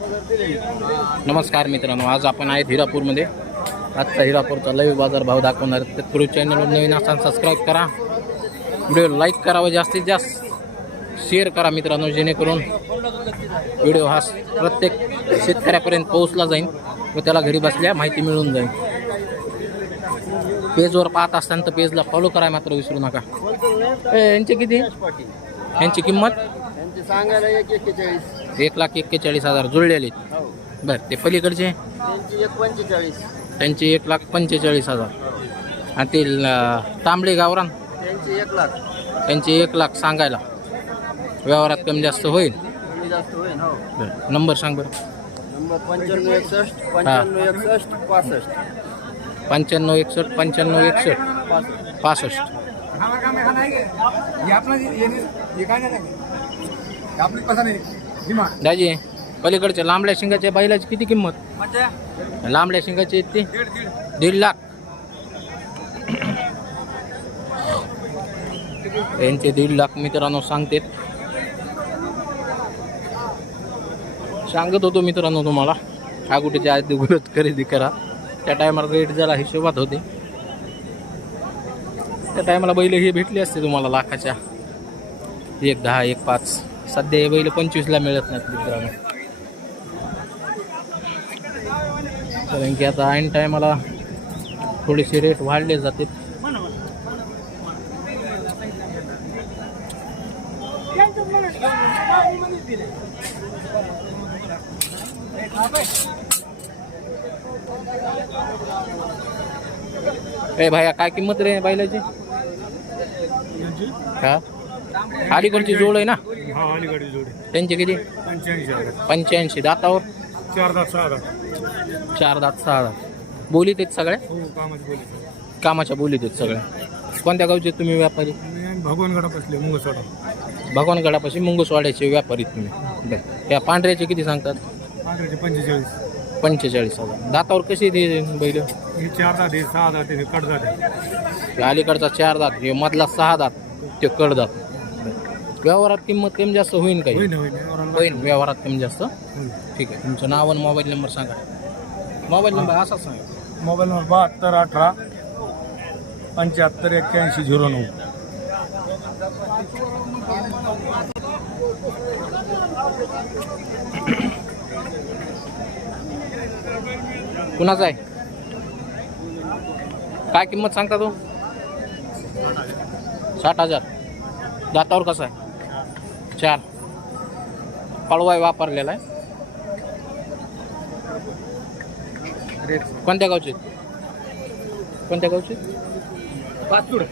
नमस्कार मित्रांनो आज आपण आहेत हिरापूरमध्ये. आजचा हिरापूरचा लाईव्ह बाजार भाव दाखवणार आहे. तत्पूर्वी चॅनलवर नवीन असताना सबस्क्राईब करा. व्हिडिओ लाईक करा व जास्तीत जास्त शेअर करा मित्रांनो जेणेकरून व्हिडिओ हा प्रत्येक शेतकऱ्यापर्यंत पोहोचला जाईल व त्याला घरी बसल्या माहिती मिळून जाईल पेजवर पाहत असताना तर पेजला फॉलो करा मात्र विसरू नका. यांचे किती? यांची किंमत? सांगायला एक लाख एक्केचाळीस हजार जुळलेले हो. बरं ते पलीकडचे? त्यांची एक पंचेचाळीस. त्यांचे एक लाख पंचेचाळीस हजार. आणि ते ल- तांबडे गावरान? त्यांची एक लाख. त्यांचे एक लाख सांगायला. व्यवहारात कमी जास्त होईल? कमी जास्त होईल हो. बरं नंबर सांग बरं. नंबर पंच्याण्णव एकसष्ट पंच्याण्णव एकसष्ट पासष्ट. पंच्याण्णव एकसष्ट पंच्याण्णव एकसष्ट. पासष्ट. पासष्ट आपली पसंत आहे दाजी पलीकडच्या लांबड्या शिंगाच्या बैलाची किती किंमत? लांबड्या शिंगाची ती. दीड लाख. यांचे दीड लाख मित्रांनो सांगतेत. सांगत होतो मित्रांनो तुम्हाला. आगुटीच्या आधी गुरत खरेदी करा. त्या टायमाला रेट जरा हिशोबात होते. त्या टायमाला बैल हे भेटले असते तुम्हाला लाखाच्या. एक दहा एक पाच. सध्या हे बैल पंचवीसला मिळत नाहीत मित्रांनो. कारण की आता ऐन टायमाला थोडेसे रेट वाढले जाते ए भाया काय किंमत रे बैलाची? हा? अलीकडची जोड आहे ना? अलीकडे जोडी. त्यांचे किती? पंच्याऐंशी हजार. पंच्याऐंशी. दातावर? चार दात सहा दात. चार दात सहा दात. बोलीत आहेत सगळ्या हो कामाची बोली कामाच्या बोलीत आहेत सगळ्या कोणत्या गावचे तुम्ही व्यापारी? मी भगवानगडा बसले मुंगसवाडा. भगवानगडापाशी मुंगसवाड्याचे व्यापारी तुम्ही. बरं. या पांढऱ्याचे किती सांगतात? पांढऱ्याचे पंचेचाळीस. पंचेचाळीस हजार. दातावर कशी ते बैल? हे चार दात हे सहा दात हे कट दात आहे. हे अलीकडचा चार दात हे मधला सहा दात ते कडदात व्यवहारात किंमत कमी जास्त होईल काही होईन होईल व्यवहारात कमी जास्त. ठीक आहे. तुमचं नाव आणि मोबाईल नंबर सांगा. मोबाईल नंबर असाच सांगा. मोबाईल नंबर बहात्तर अठरा पंच्याहत्तर एक्क्याऐंशी झिरो नऊ. कुणाचा आहे? काय किंमत सांगता तो? साठ हजार. दातावर कसा आहे? चार पळवाय वापरलेला आहे. कोणत्या गावचे? कोणत्या गावचे? पाचूड.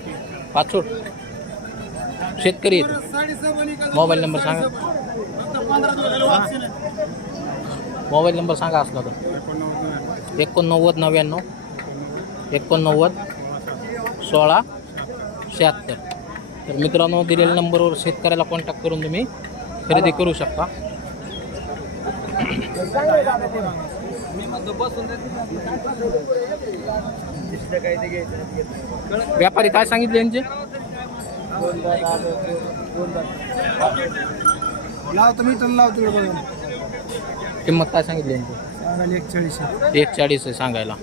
पाचोड. शेतकरी मोबाईल नंबर सांगा. मोबाईल नंबर सांगा असला तर. एकोणनव्वद नव्याण्णव एकोणनव्वद सोळा शहात्तर. तर मित्रांनो दिलेल्या नंबरवर शेतकऱ्याला कॉन्टॅक्ट करून तुम्ही खरेदी करू शकता. व्यापारी काय सांगितले यांचे? किंमत काय सांगितली यांची? एक चाळीस आहे. सांगायला.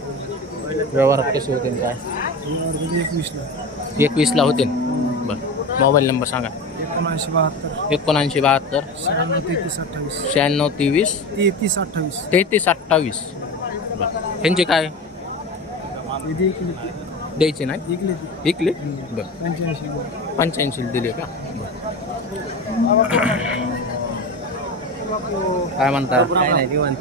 व्यवहारात कसे होते काय? एकवीसला होते. बरं मोबाईल नंबर सांगा. एकोणऐंशी बहात्तर. एकोणऐंशी बहात्तर. शहाण्णव तेहतीस अठ्ठावीस. शहाण्णव तेवीस. तेहतीस अठ्ठावीस. तेहतीस अठ्ठावीस. बरं. ह्यांचे काय? द्यायचे नाही? विकले बरं. पंच्याऐंशी पंच्याऐंशी दिले का? काय म्हणता? काय नाही निवांत.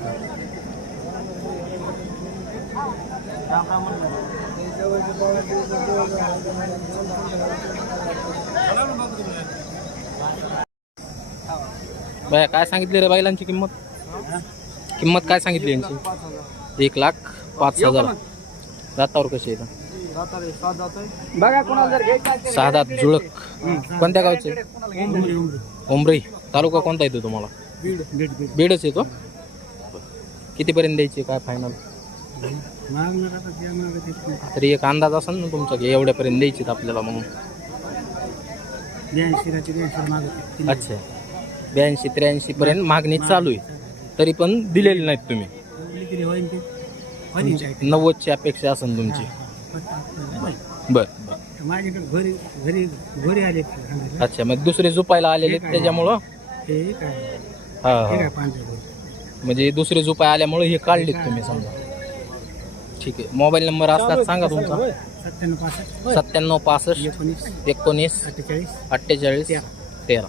बाया काय सांगितली रे बैलांची किंमत? किंमत काय सांगितली यांची? एक लाख पाच हजार. दातावर कशी सहा दात जुळक. कोणत्या गावचे? उमरी. तालुका कोणता येतो तुम्हाला? बीड. बीड बीड बीडच येतो? कितीपर्यंत द्यायची? काय फायनल तरी एक अंदाज असेल ना तुमचा की एवढ्यापर्यंत द्यायची आपल्याला म्हणून? अच्छा. ब्याऐंशी त्र्याऐंशी पर्यंत मागणी चालू आहे. तरी पण दिलेले नाहीत तुम्ही. नव्वदची अपेक्षा असेल तुमची. बर बर. अच्छा मग दुसरे झुपायला आलेले त्याच्यामुळं? हे हा म्हणजे दुसरे झुपाय आल्यामुळे हे काढलेत तुम्ही समजा. ठीक आहे. मोबाईल नंबर असतात सांगा तुमचा. सत्त्याण्णव पासष्ट. सत्त्याण्णव पासष्ट एकोणीस. एकोणीस अठ्ठेचाळीस. अठ्ठेचाळीस तेरा.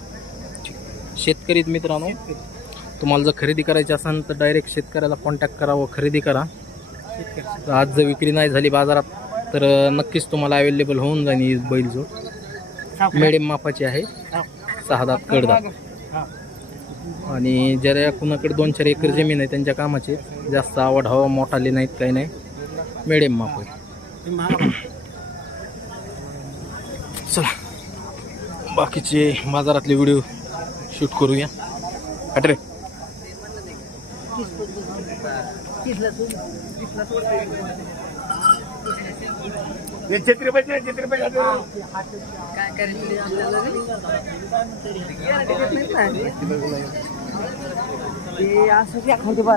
ठीक. शेतकरी मित्रांनो तुम्हाला जर खरेदी करायची असेल तर डायरेक्ट शेतकऱ्याला कॉन्टॅक्ट करा व खरेदी करा. आज जर विक्री नाही झाली बाजारात तर नक्कीच तुम्हाला अवेलेबल होऊन जाईल ही बैल जो मिडियम मापाची आहे. सहा दात कडदात आणि जरा कुणाकडे दोन चार एकर जमीन आहे त्यांच्या कामाची जास्त आवड हवा मोठाले नाहीत काही नाही. मिडियम माप आहे. चला. बाकीचे बाजारातले व्हिडिओ शूट करूया. अटरे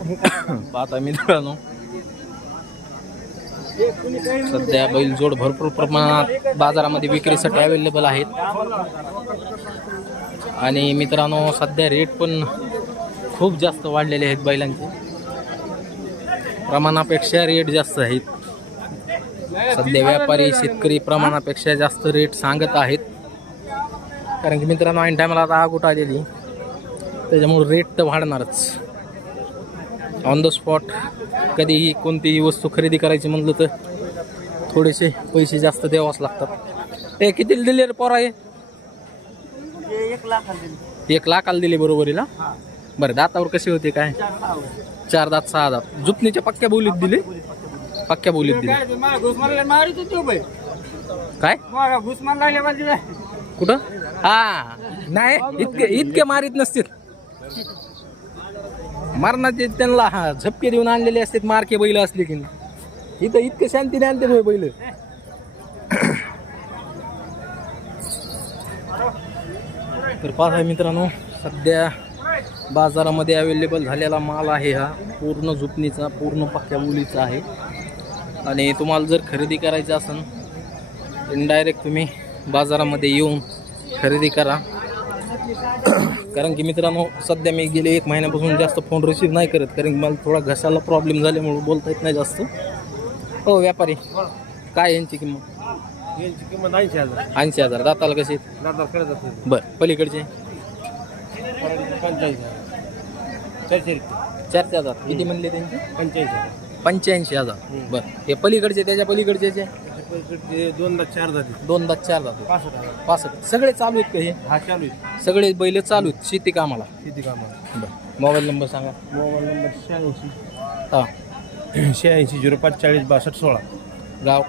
पाहता मित्रांनो. सध्या बैलजोड भरपूर प्रमाणात बाजारामध्ये विक्रीसाठी अवेलेबल आहेत. आणि मित्रांनो सध्या रेट पण खूप जास्त वाढलेले आहेत बैलांचे. प्रमाणापेक्षा रेट जास्त आहेत. सध्या व्यापारी शेतकरी प्रमाणापेक्षा जास्त रेट सांगत आहेत. कारण की मित्रांनो ऐन टायमाला आता आगोट आलेली. त्याच्यामुळे रेट तर वाढणारच. ऑन द स्पॉट कधीही कोणतीही वस्तू खरेदी करायची म्हणलं तर थोडेसे पैसे जास्त द्यावाच लागतात. ए किती दिले रे पोरा हे? एक लाख एक लाखाला दिले बरोबरीला बरं दातावर कसे होते काय? चार दात सहा दात. जुपणीच्या पक्क्या बोलीत दिले? पक्क्या बोलीत दिले. काय? कुठं? हा नाही इतके इतके मारीत नसतील. मारणाचे त्यांना हा झपके देऊन आणलेले असतात मारके बैल असले की नाही. इथं इतके शांतीने आणते होय बैल. तर पाहा मित्रांनो सध्या बाजारामध्ये अवेलेबल झालेला माल आहे हा. पूर्ण झुपणीचा पूर्ण पक्क्या मुलीचा आहे. आणि तुम्हाला जर खरेदी करायचं असेल इनडायरेक्ट तुम्ही बाजारामध्ये येऊन खरेदी करा. कारण की मित्रांनो सध्या मी गेले एक महिन्यापासून जास्त फोन रिसीव नाही करत कारण की मला थोडा घशाला प्रॉब्लेम झाल्यामुळे बोलता येत नाही जास्त. हो व्यापारी. काय यांची किंमत? यांची किंमत ऐंशी हजार. ऐंशी हजार. दाताला कसे दादा कडे जाते बरं पलीकडचे? पंच्याऐंशी हजार. चारशे रुपये. चारशे हजार. किती म्हणले त्यांचे? पंच्याऐंशी हजार. पंच्याऐंशी हजार. बरं हे पलीकडचे त्याच्या पलीकडचे जे दोनदा चार जाते. दोनदा चार जातो. पासष्ट हजार. पासष्ट. सगळे चालू आहेत का हे? हा चालू आहे सगळे बैल चालू आहेत शेती कामाला. किती कामाला. बरं. मोबाईल नंबर सांगा. मोबाईल नंबर शहाऐंशी. हां. शहाऐंशी झिरो पाच चाळीस बासष्ट सोळा. गाव?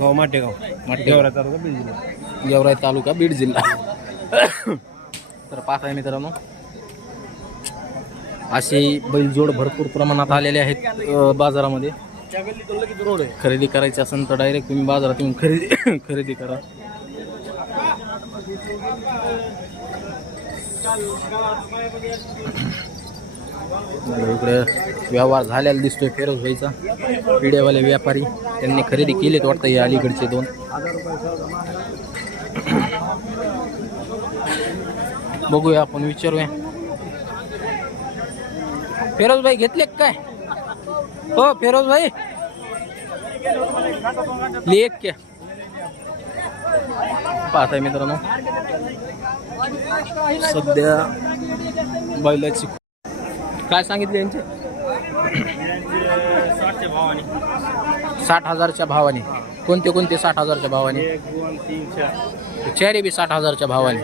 गाव माटेगाव. माटेगाव. गेवरा तालुका बीड जिल्हा. गेवराई तालुका बीड जिल्हा. तर पाहताय मित्रांनो. असे बैलजोड भरपूर प्रमाणात आलेले आहेत अ, बाजारामध्ये. आहे. खरेदी करायची असेल तर डायरेक्ट तुम्ही बाजारात येऊन खरेदी खरेदी करा. इकडे व्यवहार झालेला दिसतोय फेरोज व्हायचा पिढ्यावाले व्यापारी त्यांनी खरेदी केलीत वाटतं या अलीकडचे दोन. बघूया आपण विचारूया. फेरोज भाई घेतले काय? हो फेरोज भाई। लेख क्या? आहे मित्रांनो. सध्या बैलाची काय सांगितले यांचे? साठ हजारच्या भावाने. कोणते कोणते साठ हजारच्या भावाने? एक बी साठ हजारच्या भावाने.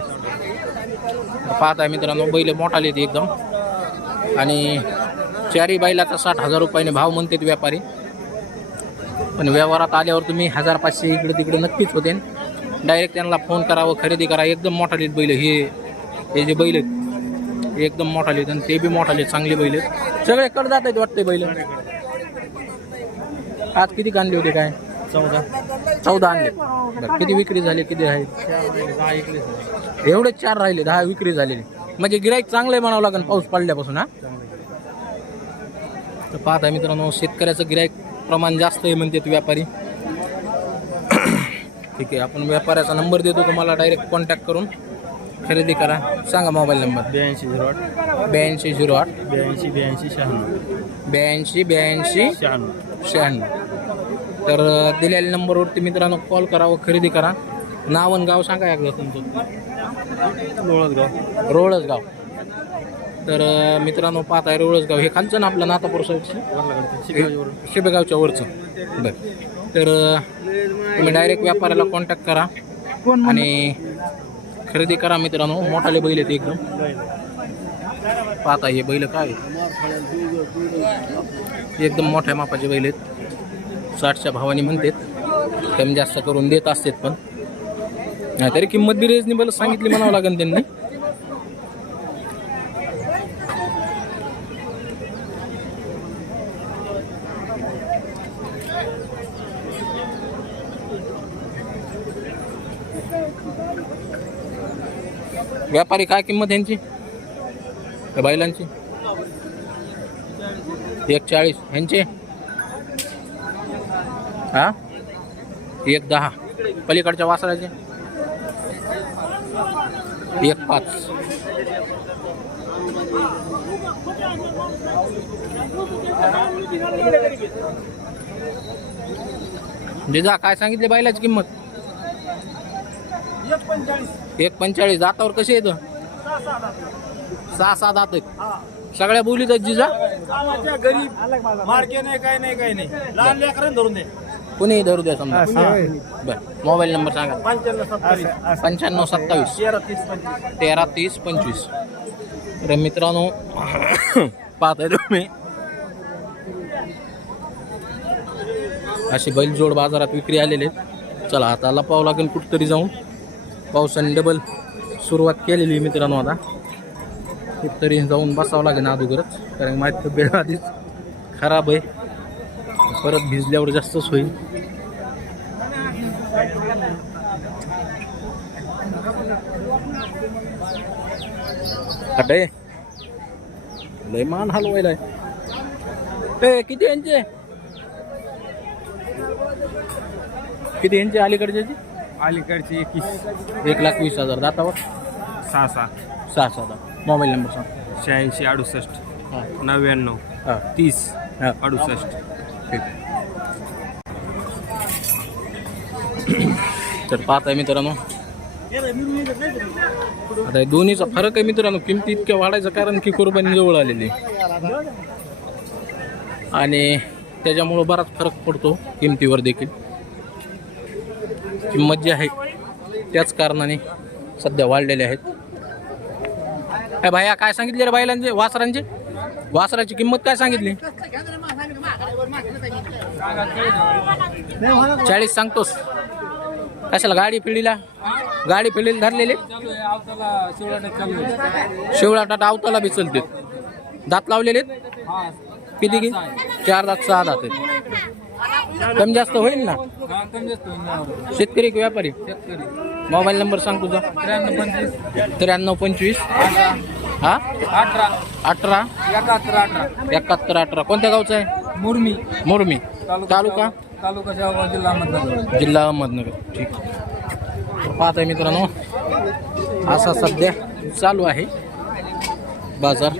पाहत आहे मित्रांनो बैल मोठाले आहेत एकदम. आणि चारी बैलाचा साठ हजार रुपयाने भाव म्हणतात व्यापारी. पण व्यवहारात आल्यावर तुम्ही हजार पाचशे इकडे तिकडे नक्कीच होते. डायरेक्ट त्यांना फोन करा व खरेदी करा. एकदम मोठाले आहेत बैल हे हे जे बैल आहेत एकदम मोठाले आहेत आणि ते बी मोठाले आहेत, चांगले बैल आहेत. सगळे कडदात आहेत वाटते बैल. आज किती आणले होते काय? चौदा. चौदा आणले. किती विक्री झाली किती आहे? एवढे चार राहिले दहा विक्री झालेली. म्हणजे गिराईक चांगलं म्हणावं लागेल पाऊस पडल्यापासून हा? तर पाहता मित्रांनो शेतकऱ्याचं गिराईक प्रमाण जास्त आहे म्हणतात व्यापारी. ठीक आहे आपण व्यापाऱ्याचा नंबर देतो तुम्हाला डायरेक्ट कॉन्टॅक्ट करून खरेदी करा. सांगा मोबाईल नंबर ब्याऐंशी झिरो आठ. ब्याऐंशी झिरो आठ. ब्याऐंशी ब्याऐंशी शहाण्णव. ब्याऐंशी ब्याऐंशी शहाण्णव. शहाण्णव. तर दिलेल्या नंबरवरती मित्रांनो कॉल करा व खरेदी करा. नाव आणि गाव सांगा एकदा तुमचं. लोळसगाव. रोळस गाव तर मित्रांनो पाहताय आहे गाव हे खालचं ना आपलं नातापूर शिबेगावच्या वरचं. बरं. तर तुम्ही डायरेक्ट व्यापाऱ्याला कॉन्टॅक्ट करा. आणि खरेदी करा मित्रांनो. मोठाले बैल आहेत एकदम. पाहता हे बैल काय एकदम मोठ्या मापाचे बैल आहेत. साठच्या भावाने म्हणतात. कमी जास्त करून देत असतात पण. नाही तरी किंमत बी रिजनेबल सांगितली म्हणावं लागेल त्यांनी. व्यापारी काय किंमत यांची? त्या बैलांची? एक चाळीस ह्यांचे हा? एक दहा. पलीकडच्या वासराचे? एक पाच. जिजा काय सांगितले बैलाची किंमत? एक पंचेचाळीस दातावर कसे येतं? सहा सहा दात. आहेत. सगळ्या बोलीत आहेत जिजा? गरीब मार्के नाही काय नाही काय नाही. लहान लेकरांना धरून दे. कोणी धरू द्या समजा. बर. मोबाईल नंबर सांगा. पंच्याण्णव सत्तावीस. पंच्याण्णव सत्तावीस. तेरा तीस पंचवीस. तेरा तीस पंचवीस. तर मित्रांनो पाहताय तुम्ही. असे बैलजोड बाजारात विक्री आलेले आहेत. चला आता लपावं लागेल कुठंतरी जाऊन. पावसाने डबल सुरुवात केलेली मित्रांनो आता. तरी जाऊन बसावं लागेल अगोदरच कारण माझी तब्येत आधीच खराब आहे. परत भिजल्यावर जास्तच होईल. अटे लय मान हलवायलाय. ते किती यांचे किती यांचे अलीकडचे अलीकडचे एकवीस. एक लाख वीस हजार दातावर सहा सहा. सहा सहा दहा मोबाईल नंबर सांग. शहाऐंशी अडुसष्ट. हां. नव्याण्णव. हां. तीस. हां. अडुसष्ट. ठीक. तर पाहत आहे मित्रांनो. आता हे दोन्हीचा फरक आहे मित्रांनो. किमती इतक्या वाढायचं कारण की कुर्बानी जवळ आलेली आहे. आणि त्याच्यामुळं बराच फरक पडतो किमतीवर देखील. किंमत जी आहे त्याच कारणाने सध्या वाढलेल्या आहेत. काय भाया काय सांगितले रे बायलांचे वासरांचे? वासराची किंमत काय सांगितली? चाळीस सांगतोस. कशाला गाडी पिढीला? गाडी पिढीला धरलेले? शेवळा टाटा आवताला बी चलते दात लावलेले किती की चार दात सहा दात आहेत. कमी जास्त होईल ना? शेतकरी की व्यापारी? मोबाईल नंबर सांग तुझा. त्र्याण्णव पंचवीस. हा? अठरा. अठरा. एकाहत्तर अठरा. एकाहत्तर अठरा. कोणत्या गावचा आहे? मुरमी. मुरमी. तालुका तालुका? जिल्हा अहमदनगर. जिल्हा अहमदनगर. ठीक. तर पाहताय मित्रांनो. असा सध्या चालू आहे बाजार.